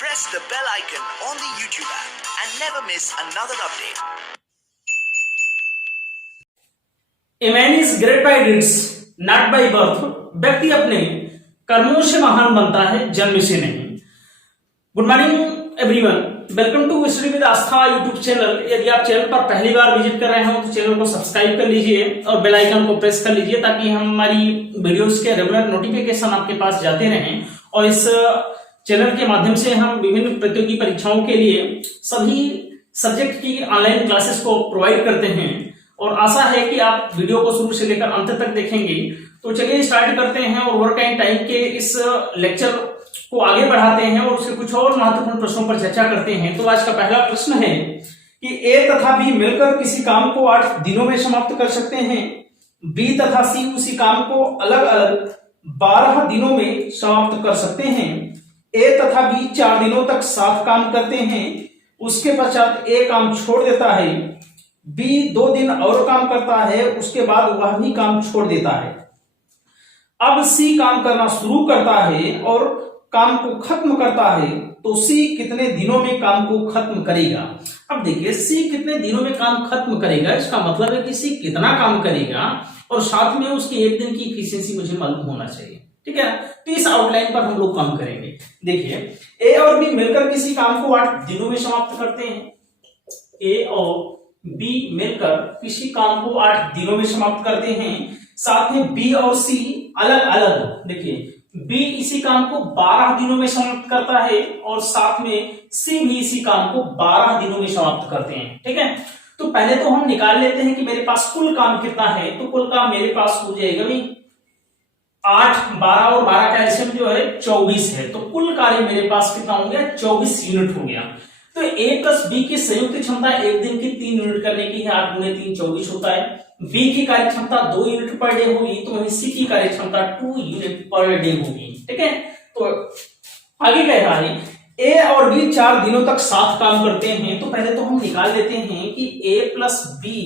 press the bell icon on the YouTube app and never miss another update. A man is great by deeds, not by birth. व्यक्ति अपने कर्मों से महान बनता है, जन्म से नहीं। Good morning everyone, welcome to study with Aastha YouTube channel. यदि आप चैनल पर पहली बार विजिट कर रहे हो तो चैनल को सब्सक्राइब कर लीजिए और बेल आइकन को प्रेस कर लीजिए ताकि हमारी वीडियोस के रेगुलर नोटिफिकेशन आपके पास जाते रहें। और इस चैनल के माध्यम से हम विभिन्न प्रतियोगी परीक्षाओं के लिए सभी सब्जेक्ट की ऑनलाइन क्लासेस को प्रोवाइड करते हैं और आशा है कि आप वीडियो को शुरू से लेकर अंत तक देखेंगे। तो चलिए स्टार्ट करते हैं और वर्क एंड टाइम के इस लेक्चर को आगे बढ़ाते हैं और उसके कुछ और महत्वपूर्ण प्रश्नों पर चर्चा करते हैं। तो आज का पहला प्रश्न है कि ए तथा बी मिलकर किसी काम को 8 दिनों में समाप्त कर सकते हैं। बी तथा सी उसी काम को अलग अलग 12 दिनों में समाप्त कर सकते हैं। ए तथा बी 4 दिनों तक साथ काम करते हैं, उसके पश्चात ए काम छोड़ देता है। बी 2 दिन और काम करता है, उसके बाद वह भी काम छोड़ देता है। अब सी काम करना शुरू करता है और काम को खत्म करता है, तो सी कितने दिनों में काम को खत्म करेगा। अब देखिए सी कितने दिनों में काम खत्म करेगा, इसका मतलब है कि सी कितना काम करेगा और साथ में उसकी एक दिन की एफिशिएंसी मुझे मालूम होना चाहिए। ठीक है, तो इस आउटलाइन पर हम लोग काम करेंगे। देखिए ए और बी मिलकर किसी काम को 8 दिनों में समाप्त करते हैं। ए और बी मिलकर किसी काम को 8 दिनों में समाप्त करते हैं। साथ में बी और सी अलग अलग, देखिए बी इसी काम को 12 दिनों में समाप्त करता है और साथ में सी भी इसी काम को 12 दिनों में समाप्त करते हैं। ठीक है, तो पहले तो हम निकाल लेते हैं कि मेरे पास कुल काम कितना है। तो कुल काम मेरे पास हो जाएगा भाई 8, 12 और 12 का एलसीएम जो है 24 है। तो कुल कार्य मेरे पास कितना हो गया, 24 यूनिट हो गया। तो ए प्लस बी की संयुक्त क्षमता एक दिन की 3 यूनिट करने की है, 8 गुणे 3 24 होता है। बी की कार्य क्षमता 2 यूनिट पर डे होगी, तो वहीं सी की कार्य क्षमता 2 यूनिट पर डे होगी। ठीक है, तो आगे कह रहा है ए और बी 4 दिनों तक साथ काम करते हैं। तो पहले तो हम निकाल लेते हैं कि ए प्लस बी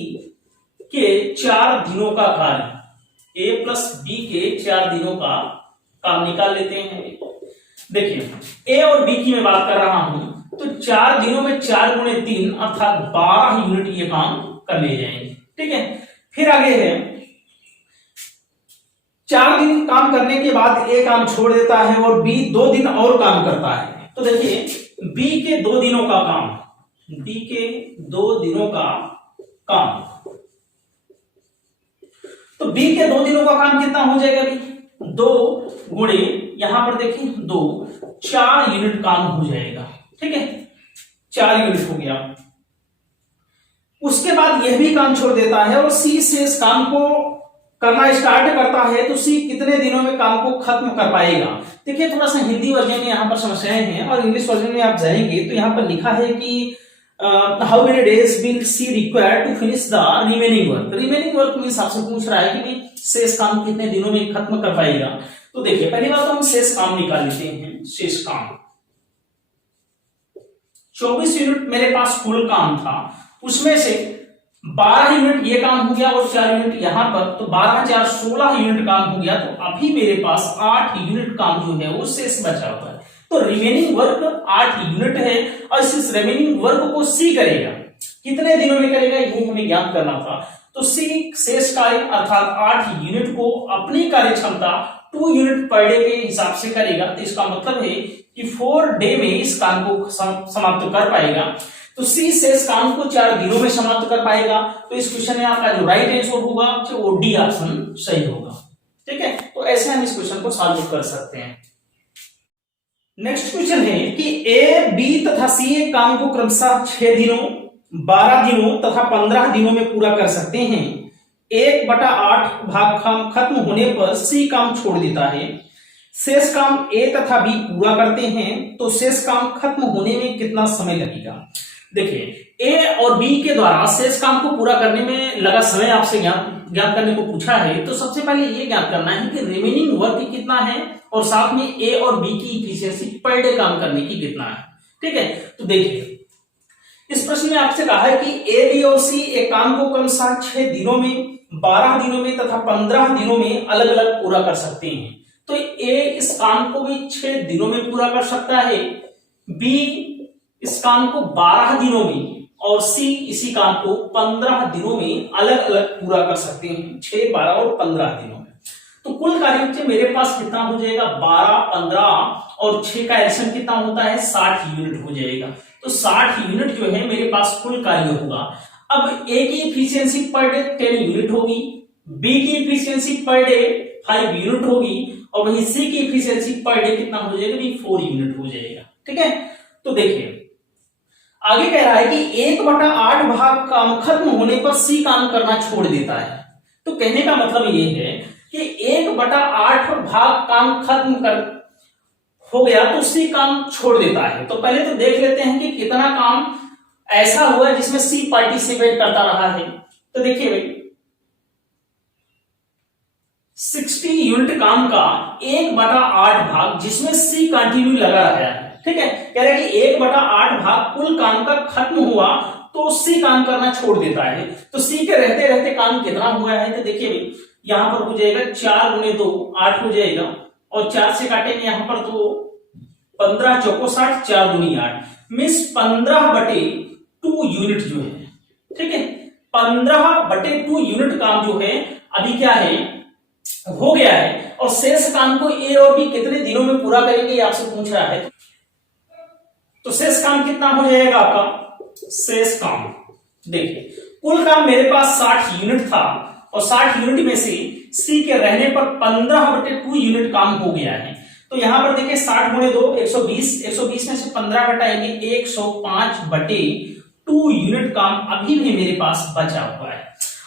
के 4 दिनों का कार्य, ए प्लस बी के 4 दिनों का काम निकाल लेते हैं। देखिए ए और बी की मैं बात कर रहा हूं, तो 4 दिनों में 4 गुणे 3 अर्थात 12 यूनिट ये काम कर ले जाएंगे। ठीक है, फिर आगे है 4 दिन काम करने के बाद ए काम छोड़ देता है और बी 2 दिन और काम करता है। तो देखिए बी के 2 दिनों का काम, बी के 2 दिनों का काम, तो बी के 2 दिनों का काम कितना हो जाएगा भाई, 2 गुणे यहां पर देखिए 2, 4 यूनिट काम हो जाएगा। ठीक है, 4 यूनिट हो गया। उसके बाद यह भी काम छोड़ देता है और सी से इस काम को करना स्टार्ट करता है, तो सी कितने दिनों में काम को खत्म कर पाएगा। देखिए थोड़ा सा हिंदी वर्जन में यहाँ पर समस्याएं हैं और इंग्लिश वर्जन में आप जाएंगे तो यहाँ पर लिखा है कि how many days will C required to finish the remaining work. Remaining work means आपसे पूछ रहा है कि भाई शेष काम कितने दिनों में खत्म कर पाएगा। तो देखिए पहली बात तो हम शेष काम निकाल लेते हैं। शेष काम 24 यूनिट मेरे पास कुल काम था, उसमें से 12 यूनिट ये काम हो गया और 4 यूनिट यहां पर, तो 12 4 16 यूनिट काम हो गया। तो अभी मेरे पास 8 यूनिट काम जो है वो शेष बचा हुआ है। तो रिमेनिंग वर्क 8 यूनिट है और इस रिमेनिंग वर्क को सी करेगा, कितने दिनों में करेगा ये हमें ज्ञात करना था। तो सी शेष कार्य अर्थात 8 यूनिट को अपनी कार्य क्षमता 2 यूनिट पर डे के हिसाब से करेगा। तो इसका मतलब है कि 4 डे में इस काम को समाप्त कर पाएगा। तो सी शेष काम को 4 दिनों में समाप्त कर पाएगा। तो इस क्वेश्चन में आपका जो राइट आंसर होगा वो डी ऑप्शन सही होगा। ठीक है, तो ऐसे हम इस क्वेश्चन को सॉल्व कर सकते हैं। नेक्स्ट क्वेश्चन है कि ए बी तथा सी एक काम को क्रमशः 6 दिनों 12 दिनों तथा 15 दिनों में पूरा कर सकते हैं। 1/8 भाग काम खत्म होने पर सी काम छोड़ देता है। शेष काम ए तथा बी पूरा करते हैं, तो शेष काम खत्म होने में कितना समय लगेगा। देखिए ए और बी के द्वारा शेष काम को पूरा करने में लगा समय आपसे ज्ञात करने को पूछा है। तो सबसे पहले ये ज्ञात करना है कि रिमेनिंग वर्क कितना है और साथ में ए और बी की एफिशिएंसी पर डे काम करने की कितना है। ठीक है, तो देखिए इस प्रश्न में आपसे कहा है कि ए बी और सी एक काम को क्रमशः 6 दिनों में 12 दिनों में तथा 15 दिनों में अलग अलग पूरा कर सकते हैं। तो ए इस काम को भी 6 दिनों में पूरा कर सकता है, बी इस काम को 12 दिनों में और सी इसी काम को 15 दिनों में अलग अलग पूरा कर सकते हैं, 6, 12 और 15 दिनों में। तो कुल कार्य मेरे पास कितना हो जाएगा, 12, 15 और 6 का एडिशन कितना होता है, 60 यूनिट हो जाएगा। तो 60 यूनिट जो है मेरे पास कुल कार्य होगा। अब ए की इफिशियंसी पर डे 10 यूनिट होगी, बी की इफिशियंसी पर डे 5 यूनिट होगी और वहीं सी की इफिशियंसी पर डे कितना हो जाएगा, 4 यूनिट हो जाएगा। ठीक है, तो देखिए आगे कह रहा है कि 1/8 भाग काम खत्म होने पर सी काम करना छोड़ देता है। तो कहने का मतलब ये है कि 1/8 भाग काम खत्म कर हो गया तो सी काम छोड़ देता है। तो पहले तो देख लेते हैं कि कितना काम ऐसा हुआ जिसमें सी पार्टिसिपेट करता रहा है। तो देखिए भाई 60 यूनिट काम का 1/8 भाग जिसमें सी कंटिन्यू लगा रहा है। ठीक है, कह रहा है कि 1/8 भाग कुल काम का खत्म हुआ तो सी काम करना छोड़ देता है। तो सी के रहते रहते काम कितना हुआ है, तो देखिए भाई यहां पर हो जाएगा 4 × 2 8 हो जाएगा और 4 से काटेंगे यहां पर तो 15 चौको 60, 4 दूनी 8 मीन्स 15/2 यूनिट जो है। ठीक है, 15/2 यूनिट काम जो है अभी क्या है हो गया है और शेष काम को ए और बी कितने दिनों में पूरा करेंगे आपसे पूछ रहा है। तो शेष काम कितना हो जाएगा आपका, शेष काम देखिए कुल काम मेरे पास 60 यूनिट था और 60 यूनिट में से सी के रहने पर 15/2 यूनिट काम हो गया है। तो यहां पर देखिए 60 × 2 120, 120 में से 15 घटाएंगे 105/2 यूनिट काम अभी भी मेरे पास बचा हुआ है।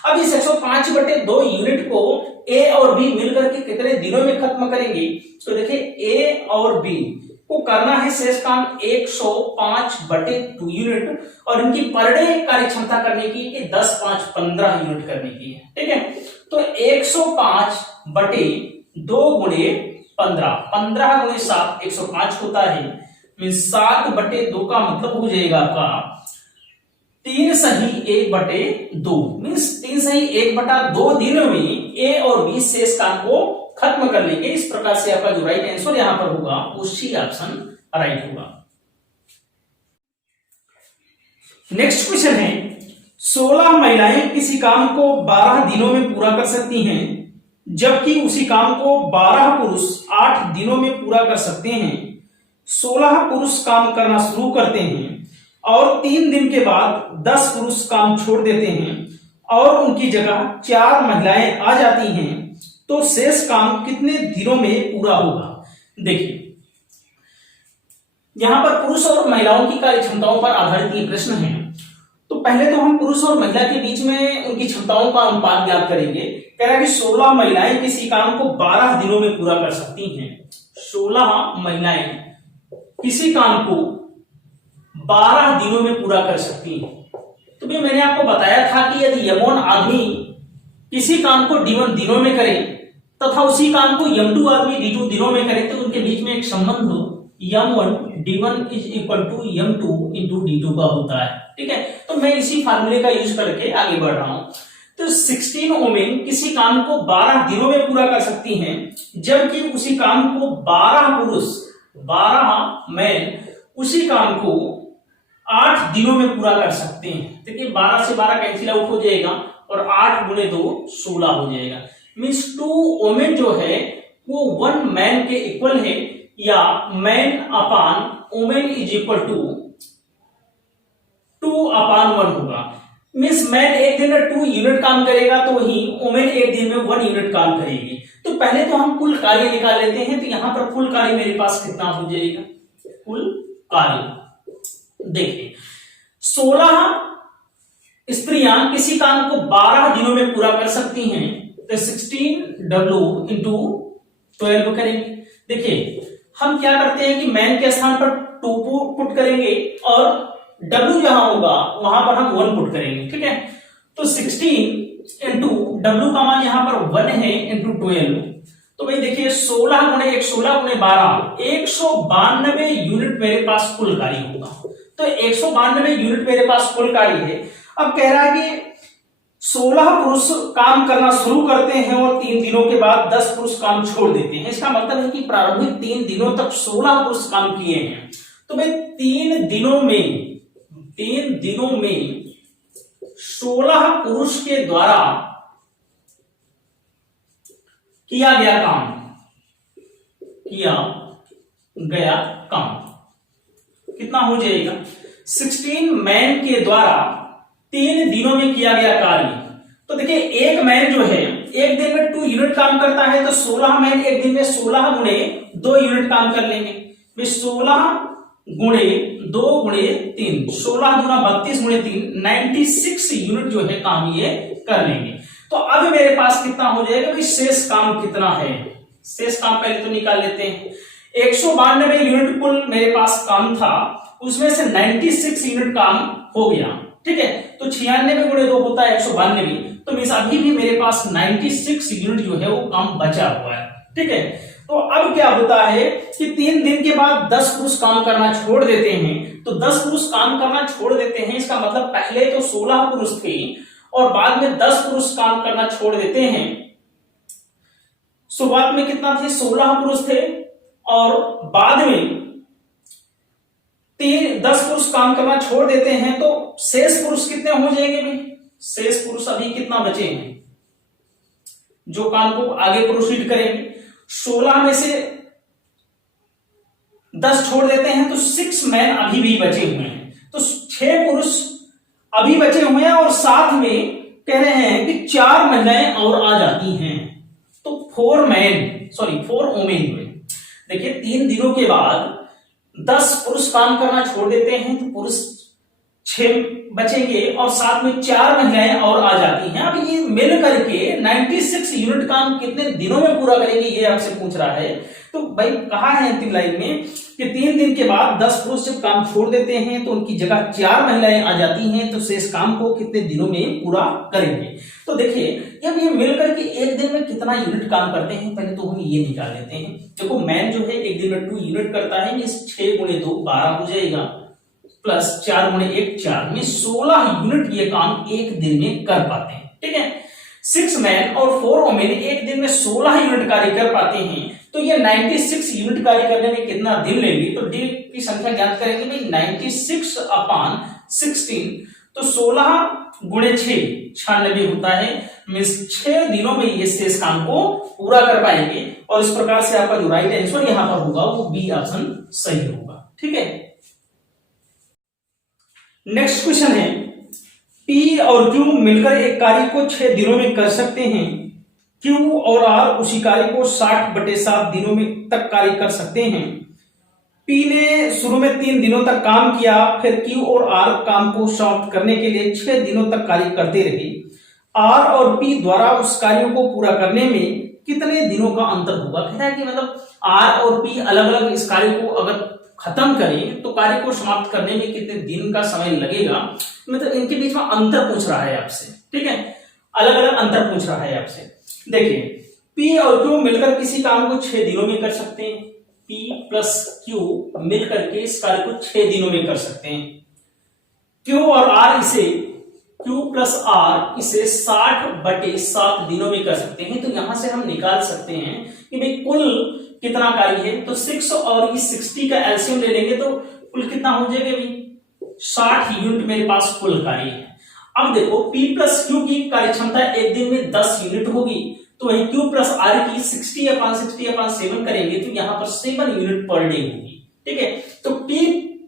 अब इस 105/2 यूनिट को ए और बी मिलकर के कितने दिनों में खत्म करेंगे, तो देखिए ए और बी को करना है शेष काम 105/2 यूनिट और इनकी पर डे कार्य क्षमता करने की 10, 5, 15 यूनिट करने की है। ठीक है, तो 105/2 × 15, 15 × 7 105 होता है, मीन्स 7/2 का मतलब हो जाएगा आपका 3 सही 1/2 मीन्स 3 सही 1/2 दिनों में ए और बी शेष काम को खत्म कर लेंगे। इस प्रकार से आपका जो राइट आंसर यहां पर होगा वो सी ऑप्शन राइट होगा। नेक्स्ट क्वेश्चन है 16 महिलाएं किसी काम को 12 दिनों में पूरा कर सकती हैं जबकि उसी काम को 12 पुरुष 8 दिनों में पूरा कर सकते हैं। 16 पुरुष काम करना शुरू करते हैं और 3 दिन के बाद 10 पुरुष काम छोड़ देते हैं और उनकी जगह 4 महिलाएं आ जाती हैं, तो शेष काम कितने दिनों में पूरा होगा। देखिए यहां पर पुरुष और महिलाओं की कार्य क्षमताओं पर आधारित ये प्रश्न है। तो पहले तो हम पुरुष और महिला के बीच में उनकी क्षमताओं का अनुपात ज्ञात करेंगे। कह रहा है कि 16 महिलाएं किसी काम को 12 दिनों में पूरा कर सकती हैं। 16 महिलाएं किसी काम को 12 दिनों में पूरा कर सकती हैं। तो भी मैंने आपको बताया था कि यदि यमोन आदमी किसी काम को D1 दिनों में करे तथा उसी काम को M2 आदमी D2 दिनों में करे तो उनके बीच में एक संबंध हो M1 D1 = M2 × D2 का होता है। ठीक है, तो मैं इसी फार्मूले का यूज करके आगे बढ़ रहा हूं। तो 16 वुमेन किसी काम को 12 दिनों में पूरा कर सकती हैं जबकि उसी काम को 12 पुरुष 12 मैन उसी काम को 8 दिनों में पूरा कर सकते हैं। देखिए 12 से 12 कैंसिल आउट हो जाएगा और 8 × 2 16 हो जाएगा। मीन्स 2 वुमेन जो है वो 1 मैन के इक्वल है या मैन अपान वुमेन = 2/1 होगा। मीन्स मैन एक दिन में 2 यूनिट काम करेगा तो वही वुमेन एक दिन में 1 यूनिट काम करेगी। तो पहले तो हम कुल कार्य निकाल लेते हैं। तो यहां पर कुल कार्य मेरे पास कितना हो जाएगा, कुल कार्य देखिए 16 स्त्रियां किसी काम को 12 दिनों में पूरा कर सकती हैं तो 16W × 12 करेंगे। देखिए हम क्या करते हैं कि मैन के स्थान पर 2 पुट करेंगे और W जहां होगा वहां पर हम 1 पुट करेंगे। ठीक है, तो 16 × W का मान यहां पर 1 है × 12। तो भाई देखिए 16 × 1 16 × 12 192 यूनिट मेरे पास कुल कार्य होगा। तो 192 यूनिट मेरे पास कुल कार्य है। अब कह रहा है कि 16 पुरुष काम करना शुरू करते हैं और 3 दिनों के बाद 10 पुरुष काम छोड़ देते हैं। इसका मतलब है कि प्रारंभिक 3 दिनों तक 16 पुरुष काम किए हैं। तो भाई 3 दिनों में 16 पुरुष के द्वारा किया गया काम कितना हो जाएगा? 16 मैन के द्वारा 3 दिनों में किया गया कार्य। तो देखिए एक मैन जो है एक दिन में 2 यूनिट काम करता है, तो 16 मैन एक दिन में 16 गुणे 2 यूनिट काम कर लेंगे। 16 गुणे 2 गुणे 3, 16 गुना 32 गुणे 3, 96 यूनिट जो है काम ये कर लेंगे। तो अब मेरे पास कितना हो जाएगा भाई? शेष काम कितना है? शेष काम पहले तो निकाल लेते हैं। 192 यूनिट कुल मेरे पास काम था, उसमें से 96 यूनिट काम हो गया, ठीक है। तो 96 गुणे 2 होता है 192, तो मींस अभी भी मेरे पास 96 यूनिट जो है वो काम बचा हुआ है, ठीक है। तो अब क्या होता है कि 3 दिन के बाद 10 पुरुष काम करना छोड़ देते हैं। तो 10 पुरुष काम करना छोड़ देते हैं, इसका मतलब पहले तो 16 पुरुष थे और बाद में 10 पुरुष काम करना छोड़ देते हैं। शुरुआत में कितना थे? 16 पुरुष थे और बाद में 10 पुरुष काम करना छोड़ देते हैं, तो शेष पुरुष कितने हो जाएंगे भाई? शेष पुरुष अभी कितना बचे हैं जो काम को आगे प्रोसीड करेंगे? 16 में से 10 छोड़ देते हैं तो 6 मैन अभी भी बचे हुए हैं, तो 6 पुरुष अभी बचे हुए हैं और साथ में कह रहे हैं कि 4 महिलाएं और आ जाती हैं, तो 4 वुमेन हुए। देखिए 3 दिनों के बाद 10 पुरुष काम करना छोड़ देते हैं, तो पुरुष 6 बचेंगे और साथ में 4 महिलाएं और आ जाती हैं। अब ये मिल करके 96 यूनिट काम कितने दिनों में पूरा करेंगे ये आपसे पूछ रहा है। तो भाई कहा है अंतिम लाइन में कि 3 दिन के बाद 10 पुरुष जब काम छोड़ देते हैं तो उनकी जगह 4 महिलाएं आ जाती हैं, तो शेष काम को कितने दिनों में पूरा करेंगे। तो देखिए जब ये मिलकर के एक दिन में कितना यूनिट काम करते हैं, पहले तो हम ये निकाल लेते हैं। देखो मैन जो है एक दिन में 2 यूनिट करता है, इस 6 गुणे 2 12 हो जाएगा, प्लस 4 गुणे 1 4 में 16 यूनिट ये काम एक दिन में कर पाते हैं, ठीक है। 6 मैन और 4 वुमेन एक दिन में 16 यूनिट कार्य कर पाते हैं, तो ये 96 यूनिट कार्य करने में कितना दिन लेंगे? तो डी की संख्या ज्ञात करेंगे भाई 96/16, तो 16 गुणे 6 96 होता है, मींस 6 दिनों में ये शेष काम को पूरा कर पाएंगे। और इस प्रकार से आपका जो राइट आंसर यहां पर होगा वो बी ऑप्शन सही होगा, ठीक है। नेक्स्ट क्वेश्चन है, P और Q मिलकर एक कार्य को 6 दिनों में कर सकते हैं। Q और R उसी कार्य को 60/7 दिनों में तक कार्य कर सकते हैं। P ने शुरू में 3 दिनों तक काम किया, फिर Q और R काम को समाप्त करने के लिए 6 दिनों तक कार्य करते रहे। R और P द्वारा उस कार्यों को पूरा करने में कितने दिनों का अंतर होगा? कहता है कि मतलब R और P अलग अलग इस कार्य को अगर खत्म करें तो कार्य को समाप्त करने में कितने दिन का समय लगेगा, मतलब इनके बीच में अंतर पूछ रहा है आपसे, ठीक है। अलग अलग अंतर पूछ रहा है आपसे। देखिए P और Q मिलकर किसी काम को 6 दिनों में कर सकते हैं। P प्लस Q मिलकर के इस कार्य को 6 दिनों में कर सकते हैं। Q और R इसे Q प्लस R इसे 60/7 दिनों में कर सकते हैं। तो यहां से हम निकाल सकते हैं कि भाई कुल कितना कार्य है, तो 6 और इस 60 का एलसीएम ले लेंगे तो कुल कितना हो जाएगा भाई? 60 यूनिट मेरे पास कुल कार्य है। अब देखो P प्लस Q की कार्य क्षमता एक दिन में 10 यूनिट होगी, तो वही Q प्लस R की 60/7 करेंगे तो यहाँ पर 7 यूनिट पर डे होगी, ठीक है। तो P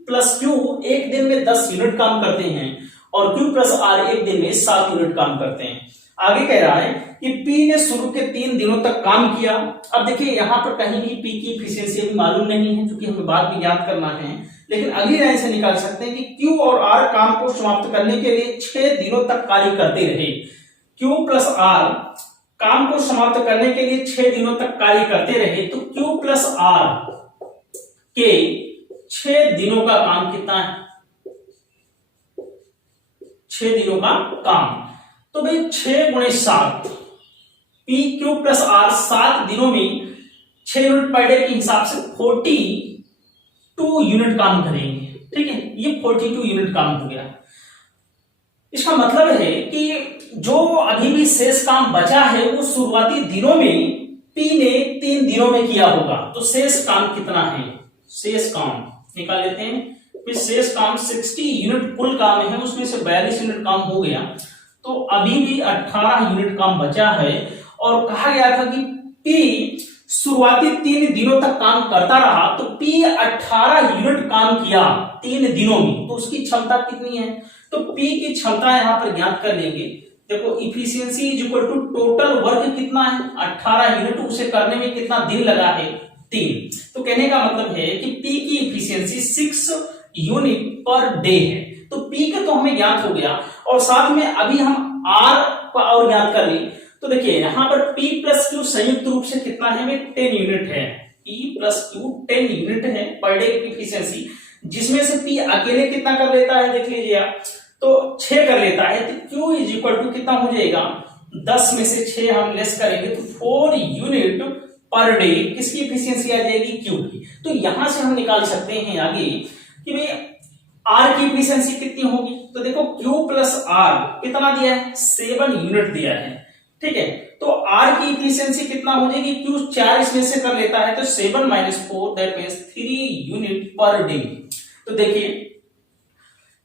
प्लस Q एक दिन में 10 यूनिट काम करते हैं और Q प्लस R एक दिन में 7 यूनिट काम करते हैं। आगे कह रहा है कि P ने शुरू के 3 दिनों तक काम किया। अब देखिए यहाँ पर कहीं भी P की एफिशिएंसी अभी मालूम नहीं है, क्योंकि हमें बाद में याद करना है, लेकिन अगली लाइन से निकाल सकते हैं कि Q और R काम को समाप्त करने के लिए 6 दिनों तक कार्य करते रहे। Q प्लस R काम को समाप्त करने के लिए 6 दिनों तक कार्य करते रहे, तो Q प्लस R के 6 दिनों का काम कितना है? 6 दिनों का काम, तो भाई 6 गुणे 7 P Q प्लस R 7 दिनों में 6 यूनिट पर डे के हिसाब से 42 यूनिट काम करेंगे, ठीक है। ये 42 यूनिट काम हो गया। इसका मतलब है कि जो अभी भी शेष काम बचा है वो शुरुआती दिनों में P ने 3 दिनों में किया होगा, तो शेष काम कितना है? शेष काम निकाल लेते हैं। फिर शेष काम 60 यूनिट कुल काम है, उसमें से 42 यूनिट काम हो गया, तो अभी भी 18 यूनिट काम बचा है। और कहा गया था कि P शुरुआती 3 दिनों तक काम करता रहा, तो P 18 यूनिट काम किया 3 दिनों में, तो उसकी क्षमता कितनी है? तो P की क्षमता यहां पर ज्ञात कर लेंगे। देखो efficiency is equal to total work कितना है 18 यूनिट, उसे करने में कितना दिन लगा है 3। तो कहने का मतलब है कि P की इफिशियंसी 6 यूनिट पर डे है। तो P का तो हमें ज्ञात हो गया, और साथ में अभी हम R का और ज्ञात कर लें। तो देखिए यहां पर P प्लस Q संयुक्त रूप से कितना है, 10 यूनिट है। P प्लस Q 10 यूनिट है पर डे की इफिशियंसी, जिसमें से P अकेले कितना कर लेता है देख लीजिए आप, तो 6 कर लेता है। तो Q इज इक्वल टू कितना हो जाएगा, 10 में से 6 हम लेस करेंगे तो 4 यूनिट पर डे किसकी इफिशियंसी आ जाएगी, Q की। तो यहां से हम निकाल सकते हैं आगे कि भाई R की इफिशियंसी कितनी होगी। तो देखो Q प्लस R कितना दिया है, 7 यूनिट दिया है, ठीक है। तो R की इफिशियंसी कितना हो जाएगी, Q 4 इसमें से कर लेता है, तो 7 - 4 that means 3 unit per day. तो देखिए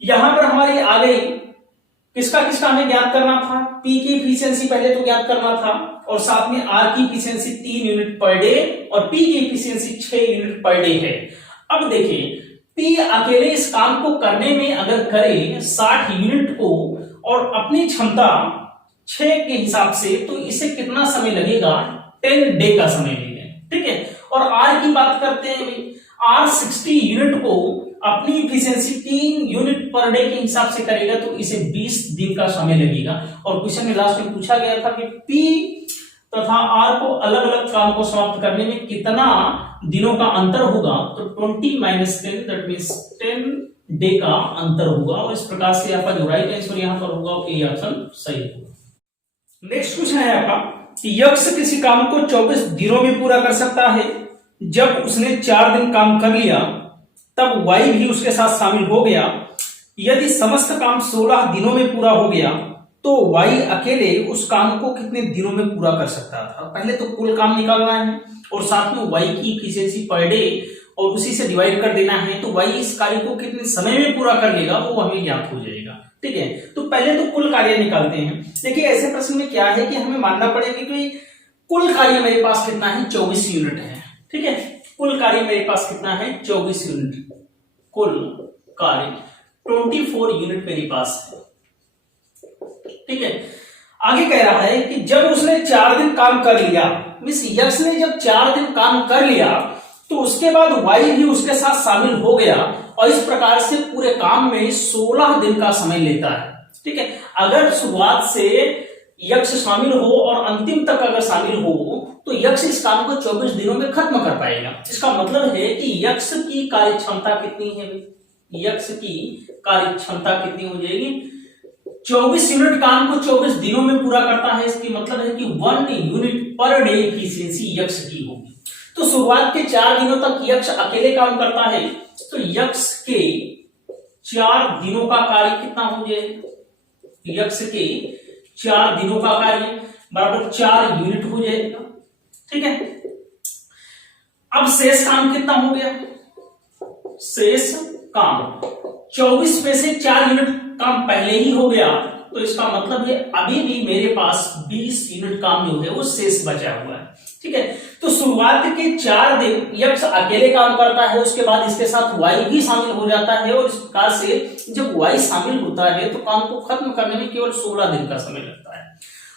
यहां पर हमारी आ गई, किसका किसका हमें ज्ञात करना था, P की इफिशियंसी पहले तो ज्ञात करना था, और साथ में R की इफिशियंसी 3 यूनिट पर डे और P की इफिशियंसी 6 यूनिट पर डे है। अब देखिए P अकेले इस काम को करने में अगर करे 60 यूनिट को और अपनी क्षमता 6 के हिसाब से, तो इसे कितना समय लगेगा, 10 डे का समय लगेगा, ठीक है। और R की बात करते हैं, R 60 यूनिट को अपनी इफिशियंसी 3 यूनिट पर डे के हिसाब से करेगा, तो इसे 20 दिन का समय लगेगा। और क्वेश्चन में लास्ट में पूछा गया था कि P तथा R को अलग अलग काम को समाप्त करने में कितना दिनों का अंतर होगा, तो 20 - 10 दैट मींस 10 डे का अंतर होगा। और इस प्रकार से आपका जो राइट आंसर यहां पर होगा वो ए ऑप्शन सही होगा। नेक्स्ट क्वेश्चन है आपका कि यक्ष किसी काम को 24 दिनों में पूरा कर सकता है। जब उसने 4 दिन काम कर लिया तब Y भी उसके साथ शामिल हो गया। यदि समस्त काम 16 दिनों में पूरा हो गया तो Y अकेले उस काम को कितने दिनों में पूरा कर सकता था। पहले तो कुल काम निकालना है और साथ में Y की इफिशियंसी पर डे और उसी से डिवाइड कर देना है, तो Y इस कार्य को कितने समय में पूरा कर लेगा वो हमें ज्ञात हो जाएगा, ठीक है। तो पहले तो कुल कार्य निकालते हैं। देखिए ऐसे प्रश्न में क्या है कि हमें मानना पड़ेगा कि कुल कार्य मेरे पास कितना है, 24 यूनिट है, ठीक है। कुल कार्य मेरे पास कितना है, 24 यूनिट, कुल कार्य 24 यूनिट मेरे पास है, ठीक है। आगे कह रहा है कि जब उसने 4 दिन काम कर लिया, मिस यक्ष ने जब 4 दिन काम कर लिया तो उसके बाद Y भी उसके साथ शामिल हो गया, और इस प्रकार से पूरे काम में 16 दिन का समय लेता है, ठीक है। अगर शुरुआत से यक्ष शामिल हो और अंतिम तक अगर शामिल हो तो यक्ष इस काम को 24 दिनों में खत्म कर पाएगा। इसका मतलब है कि यक्ष की कार्य क्षमता कितनी है, यक्ष की कार्य क्षमता कितनी हो जाएगी, 24 यूनिट काम को 24 दिनों में पूरा करता है। इसकी मतलब है कि 1 यूनिट पर डे इफिशियंसी यक्ष की होगी। तो शुरुआत के 4 दिनों तक यक्ष अकेले काम करता है, तो यक्ष के 4 दिनों का कार्य कितना हो जाएगा, यक्ष के 4 दिनों का कार्य बराबर 4 यूनिट हो जाएगा, ठीक है। अब शेष काम कितना हो गया, शेष काम 24 में से 4 यूनिट काम पहले ही हो गया, तो इसका मतलब है अभी भी मेरे पास 20 यूनिट काम जो है वो शेष बचा हुआ है, ठीक है। तो शुरुआत के 4 दिन यक्ष अकेले काम करता है, उसके बाद इसके साथ Y भी शामिल हो जाता है, और इस प्रकार से जब Y शामिल होता है तो काम को खत्म करने में केवल 16 दिन का समय लगता है।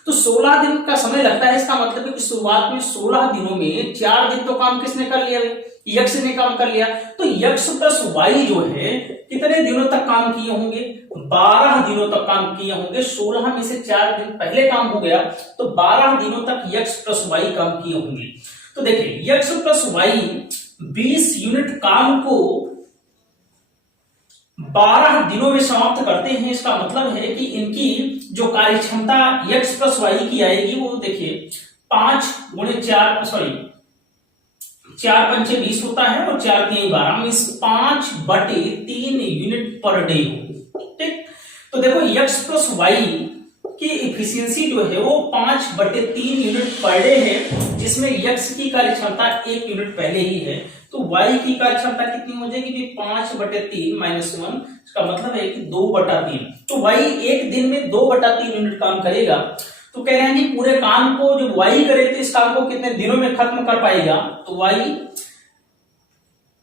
तो 16 दिन का समय लगता है, इसका मतलब है कि शुरुआत में 16 दिनों में 4 दिन तो काम किसने कर लिया, यक्ष ने काम कर लिया। तो यक्ष प्लस Y जो है कितने दिनों तक काम किए होंगे, 12 दिनों तक काम किए होंगे। 16 में से 4 दिन पहले काम हो गया, तो 12 दिनों तक यक्ष प्लस Y काम किए होंगे। तो देखिए यक्ष प्लस Y 20 यूनिट काम को 12 दिनों में समाप्त करते हैं। इसका मतलब है कि इनकी जो कार्य क्षमता यक्ष प्लस Y की आएगी वो देखिए 5 × 4 सॉरी 4 × 5 = 20 होता है और 4 × 3 = 12 मींस 5/3 यूनिट पर डे हो, ठीक। तो देखो यक्ष प्लस Y की इफिशियंसी जो है वो 5/3 यूनिट पर डे है, जिसमें यक्स की कार्य क्षमता 1 यूनिट पहले ही है, तो वाई की कार्य क्षमता कितनी हो जाएगी? 5/3 - 1, इसका मतलब है कि 2/3। तो वाई एक दिन में 2/3 यूनिट काम करेगा। तो कह रहे हैं कि पूरे काम को जो वाई करे तो इस काम को कितने दिनों में खत्म कर पाएगा? तो वाई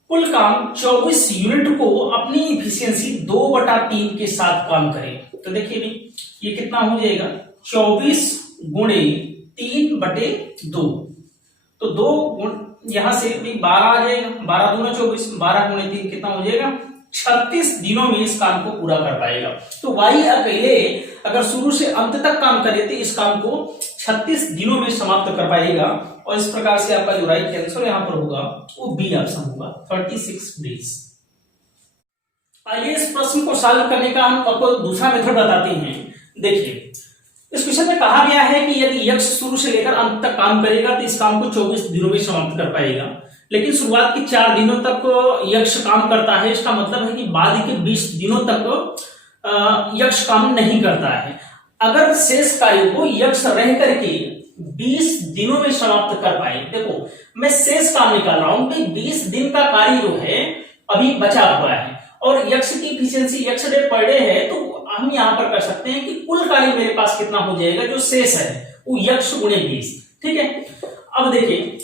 कुल काम 24 यूनिट को अपनी इफिशियंसी 2/3 के साथ काम करे। तो देखिए भी ये कितना हो जाएगा? 24 गुणे 3/2। तो 2 यहां से भी 12 आ जाएगा, 12 दूना 24, 12 गुणे 3 कितना हो जाएगा? 36 दिनों में इस काम को पूरा कर पाएगा। तो वाई अकेले अगर शुरू से अंत तक काम करे तो इस काम को 36 दिनों में समाप्त कर पाएगा। और इस प्रकार से आपका जो राइट आंसर यहां पर होगा वो बी ऑप्शन होगा, 36 डेज। आइए इस प्रश्न को सॉल्व करने का हम आपको दूसरा मेथड बताते हैं। देखिए इस क्वेश्चन में कहा गया है कि यदि यक्ष शुरू से लेकर अंत तक काम करेगा तो इस काम को 24 दिनों में समाप्त कर पाएगा, लेकिन शुरुआत के 4 दिनों तक यक्ष काम करता है। इसका मतलब है कि बाद के 20 दिनों तक यक्ष काम नहीं करता है। अगर शेष कार्य को यक्ष रह करके 20 दिनों में समाप्त कर पाए, देखो मैं शेष काम निकाल रहा हूं कि 20 दिन का कार्य जो है अभी बचा हुआ है और यक्ष की इफिशियंसी यक्ष डे पर डे है, तो हम यहां पर कर सकते हैं कि कुल कार्य मेरे पास कितना हो जाएगा जो शेष है वो यक्ष गुणे 20। ठीक है, अब देखिए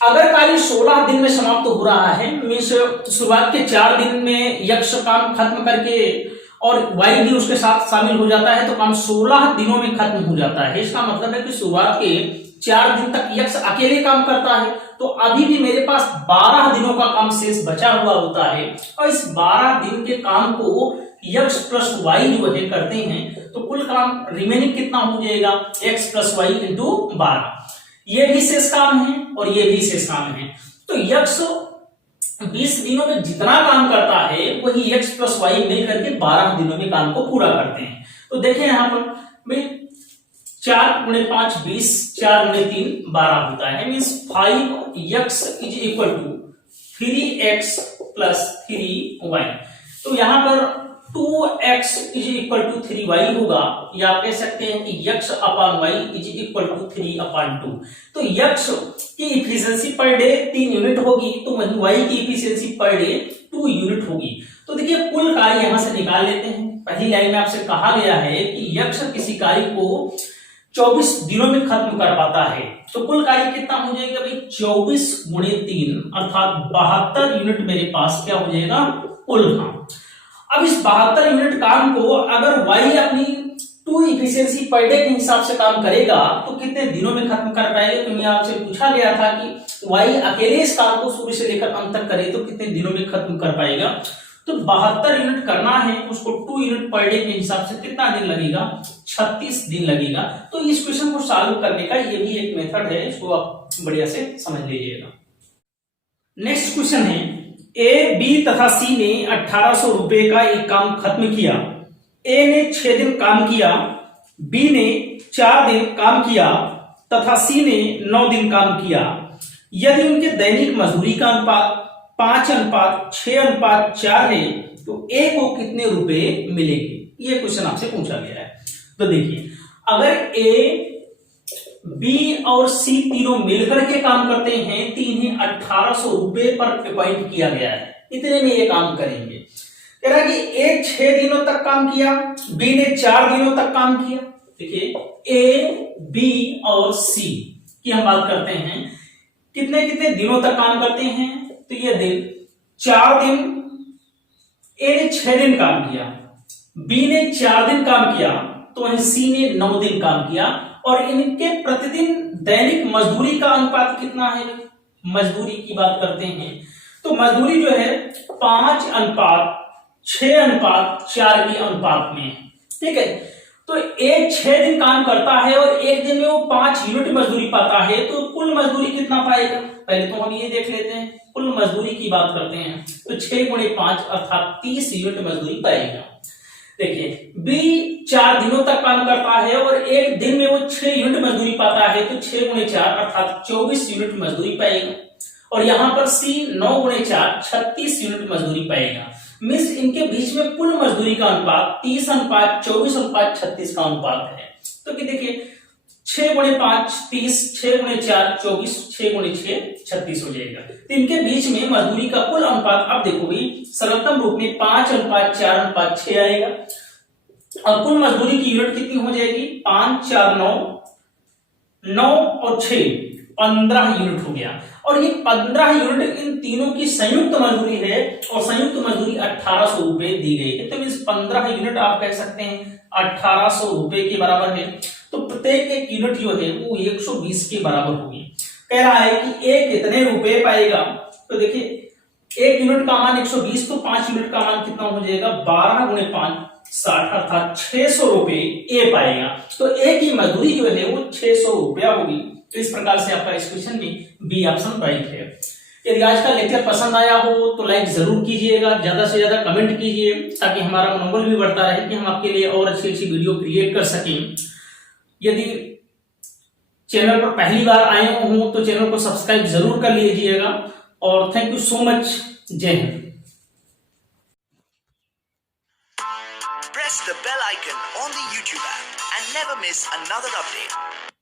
अगर कार्य 16 दिन में समाप्त हो रहा है, मीन्स शुरुआत के 4 दिन में यक्ष काम खत्म करके और वाई भी उसके साथ शामिल हो जाता है तो काम 16 दिनों में खत्म हो जाता है। इसका मतलब है कि शुरुआत के 4 दिन तक यक्ष अकेले काम करता है, तो अभी भी मेरे पास 12 दिनों का काम शेष बचा हुआ होता है और इस 12 दिन के काम को यक्ष प्लस वाई जो है करते हैं, तो कुल काम रिमेनिंग कितना हो जाएगा? X plus y into 12। ये भी शेष काम है और ये भी शेष काम है। तो यक्ष 20 दिनों में जितना काम करता है वही एक्स प्लस वाई मिलकर के 12 दिनों में काम को पूरा करते हैं। तो देखें यहां पर भाई 4 गुणे 5 20, 4 गुणे 3 12 होता है, means 5x is equal to 3x plus 3y। तो यहां पर 2x is equal to 3y होगा, या आप कह सकते हैं कि x upon y is equal to 3/2। तो x की इफिशियंसी पर डे 3 यूनिट होगी, तो वहीं y की इफिशियंसी पर डे 2 यूनिट होगी। तो देखिए कुल कार्य यहां से निकाल लेते हैं। पहली लाइन में आपसे कहा गया है कि यक्ष किसी कार्य को 24 दिनों में खत्म कर पाता है, तो कुल कार्य कितना हो जाएगा भाई? 24 गुणे 3 अर्थात 72 यूनिट मेरे पास क्या हो जाएगा? कुल काम। अब इस 72 यूनिट काम को अगर y अपनी 2 इफिशियंसी पर डे के हिसाब से काम करेगा तो कितने दिनों में खत्म कर पाएगा? क्योंकि आपसे पूछा गया था कि y अकेले इस काम को शुरू से लेकर अंत तक करे तो कितने दिनों में खत्म कर पाएगा। तो 72 यूनिट करना है, उसको 2 यूनिट पर डे के हिसाब से कितना दिन लगेगा? 36 दिन लगेगा। तो इस क्वेश्चन को सॉल्व करने का ये भी एक मेथड है, इसको आप बढ़िया से समझ लीजिएगा। नेक्स्ट क्वेश्चन है, ए, बी तथा सी ने 1800 रुपए का एक काम खत्म किया। ए ने 6 दिन काम किया, बी ने 4 दिन काम किया तथा सी ने 9 दिन काम किया। यदि उनके दैनिक मजदूरी का अनुपात 5:6:4 है तो ए को कितने रुपए मिलेंगे? ये क्वेश्चन आपसे पूछा गया है। तो देखिए अगर ए, बी और सी तीनों मिलकर के काम करते हैं तो इन्हें 1800 रुपए पर अपॉइंट किया गया है, इतने में ये काम करेंगे। कह रहा है कि ए 6 दिनों तक काम किया, बी ने 4 दिनों तक काम किया। देखिए ए, बी और सी की हम बात करते हैं, कितने कितने दिनों तक काम करते हैं? तो ये दिन 4 दिन, ए ने 6 दिन काम किया, बी ने 4 दिन काम किया, तो वहीं सी ने 9 दिन काम किया। और इनके प्रतिदिन दैनिक मजदूरी का अनुपात कितना है? मजदूरी की बात करते हैं तो मजदूरी जो है 5:6:4 के अनुपात में है। ठीक है, तो एक 6 दिन काम करता है और एक दिन में वो 5 यूनिट मजदूरी पाता है, तो कुल मजदूरी कितना पाएगा? पहले तो हम ये देख लेते हैं, कुल मजदूरी की बात करते हैं तो 6 गुणे 5 अर्थात 30 यूनिट मजदूरी पाएगा। देखिए बी 4 दिनों तक काम करता है और एक दिन में वो 6 यूनिट मजदूरी पाता है, तो 6 गुणे 4 अर्थात 24 यूनिट मजदूरी पाएगा। और यहां पर सी 9 गुणे 4 36 यूनिट मजदूरी पाएगा। मीन्स इनके बीच में कुल मजदूरी का अनुपात 30:24:36 का अनुपात है। तो कि देखिए 6 गुणे 5 30, 6 गुणे 4 24, 6 गुणे 6 36 हो जाएगा। तो इनके बीच में मजदूरी का कुल अनुपात अब देखो भाई सरलतम रूप में 5:4:6 आएगा और कुल मजदूरी की यूनिट कितनी हो जाएगी 5 4 9 और 6 15 यूनिट हो गया। और ये 15 यूनिट इन तीनों की संयुक्त मजदूरी है और संयुक्त मजदूरी 1800 रुपए दी गई है। तो मीन्स 15 यूनिट आप कह सकते हैं 1800 रुपए के बराबर है। तो प्रत्येक एक यूनिट जो है वो 120 के बराबर होगी। कह रहा है कि एक कितने रुपए पाएगा। तो देखिए एक यूनिट का मान 120, तो 5 यूनिट का मान कितना हो जाएगा 12 गुणे 5 60 अर्थात 600 रुपए ए पाएगा। तो ए की मजदूरी जो है वो 600 रुपया होगी। तो इस प्रकार से आपका इस क्वेश्चन में बी ऑप्शन राइट है। यदि आज का लेक्चर पसंद आया हो तो लाइक जरूर कीजिएगा, ज्यादा से ज्यादा कमेंट कीजिए ताकि हमारा मनोबल भी बढ़ता रहे कि हम आपके लिए और अच्छी अच्छी वीडियो क्रिएट कर सकें। यदि चैनल पर पहली बार आए हो तो चैनल को सब्सक्राइब जरूर कर लीजिएगा और थैंक यू सो मच। जय Hind. Press the bell icon on the YouTube app and never miss another update.